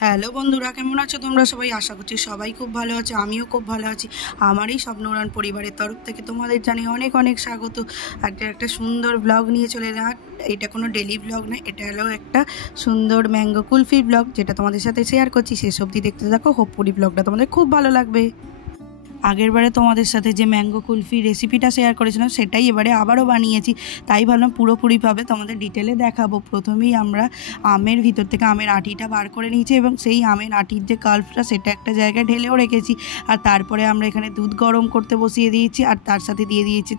Hello বন্ধুরা, কেমন আছো তোমরা সবাই? আশা করছি সবাই খুব ভালো আছে, আমিও খুব ভালো আছি। আমার এই স্বপ্ন উড়ান পরিবারের তরফ থেকে তোমাদের জানিয়ে অনেক অনেক স্বাগত। একটা সুন্দর ব্লগ নিয়ে চলে এলাম। এটা কোনো ডেলি ব্লগ না, এটা হলো একটা সুন্দর ম্যাঙ্গো কুলফি ব্লগ, যেটা তোমাদের সাথে শেয়ার করছি। শেষ অবধি দেখতে থাকো, হোপফুলি ব্লগটা তোমাদের খুব ভালো লাগবে। আগের বারে তোমাদের সাথে যে ম্যাঙ্গো কুলফি রেসিপিটা শেয়ার করেছিলাম, সেটাই এবারে আবারও বানিয়েছি। তাই ভাবলাম পুরোপুরিভাবে তোমাদের ডিটেলে দেখাবো। প্রথমেই আমরা আমের ভিতর থেকে আমের আটিটা বার করে নিয়েছি এবং সেই আমের আটির যে কাল্পটা সেটা একটা জায়গায় ঢেলেও রেখেছি। আর তারপরে আমরা এখানে দুধ গরম করতে বসিয়ে দিয়েছি, আর তার সাথে দিয়ে দিয়েছি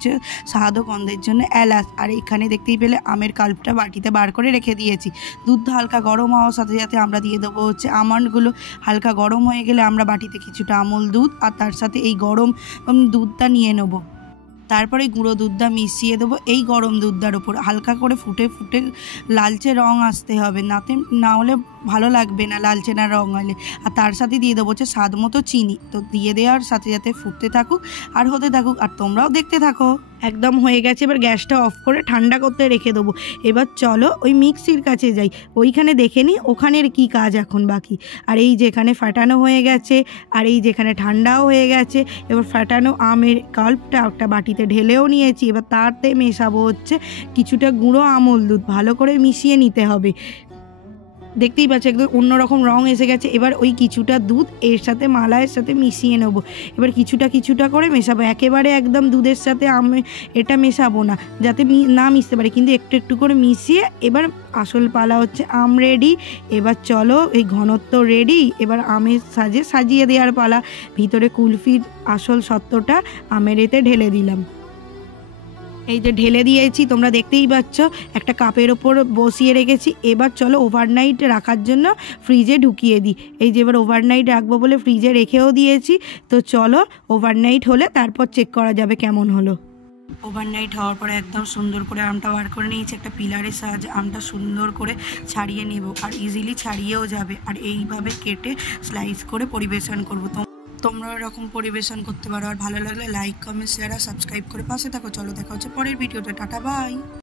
স্বাদ ও গন্ধের জন্য এলাচ। আর এখানে দেখতেই পেলে আমের কাল্পটা বাটিতে বার করে রেখে দিয়েছি। দুধটা হালকা গরম হওয়ার সাথে সাথে আমরা দিয়ে দেবো আমন্ডগুলো। হালকা গরম হয়ে গেলে আমরা বাটিতে কিছুটা আমুল দুধ আর তার সাথে এই গরম দুধটা নিয়ে নেব। তারপরে গুঁড়ো দুধটা মিশিয়ে দেবো এই গরম দুধটার ওপর। হালকা করে ফুটে ফুটে লালচে রং আসতে হবে, না হলে ভালো লাগবে না, লালচে না রং হলে। আর তার সাথে দিয়ে দেবো স্বাদ মতো চিনি। তো দিয়ে দেওয়ার সাথে সাথে ফুটতে থাকুক আর হতে থাকুক, আর তোমরাও দেখতে থাকো। একদম হয়ে গেছে, এবার গ্যাসটা অফ করে ঠান্ডা করতে রেখে দেবো। এবার চলো ওই মিক্সির কাছে যাই, ওইখানে দেখে নিই ওখানের কি কাজ এখন বাকি। আর এই যেখানে ফাটানো হয়ে গেছে আর এই যেখানে ঠান্ডাও হয়ে গেছে, এবার ফাটানো আমের কাল্পটা একটা বাটিতে ঢেলেও নিয়েছি। এবার তাতে মেশাবো কিছুটা গুঁড়ো আমল দুধ, ভালো করে মিশিয়ে নিতে হবে। দেখতেই পাচ্ছি একদম অন্যরকম রং এসে গেছে। এবার ওই কিছুটা দুধ এর সাথে মালাইয়ের সাথে মিশিয়ে নেবো। এবার কিছুটা কিছুটা করে মেশাবো, একেবারে একদম দুধের সাথে এটা মেশাবো না, যাতে না মিশতে পারে, কিন্তু একটু একটু করে মিশিয়ে এবার আসল পালা আম রেডি। এবার চলো এই ঘনত্ব রেডি, এবার আমের সাজিয়ে দেওয়ার পালা। ভিতরে কুলফির আসল সত্ত্বটা আমের এতে ঢেলে দিলাম। এই যে ঢেলে দিয়েছি, তোমরা দেখতেই পাচ্ছ একটা কাপের ওপর বসিয়ে রেখেছি। এবার চলো ওভারনাইট রাখার জন্য ফ্রিজে ঢুকিয়ে দিই। এই যে এবার ওভারনাইট রাখবো বলে ফ্রিজে রেখেও দিয়েছি। তো চলো ওভারনাইট হলে তারপর চেক করা যাবে কেমন হলো। ওভারনাইট হওয়ার পরে একদম সুন্দর করে আমটা বার করে নিয়েছি। একটা পিলারের সাহায্যে আমটা সুন্দর করে ছাড়িয়ে নেব, আর ইজিলি ছাড়িয়েও যাবে। আর এইভাবে কেটে স্লাইস করে পরিবেশন করবো। তোমরা এরকম পরিবেশন করতে পারো। আর ভালো লাগলে লাইক, কমেন্ট, শেয়ার আর সাবস্ক্রাইব করে পাশে থাকো। চলো দেখা হচ্ছে পরের ভিডিওতে। Tata, by.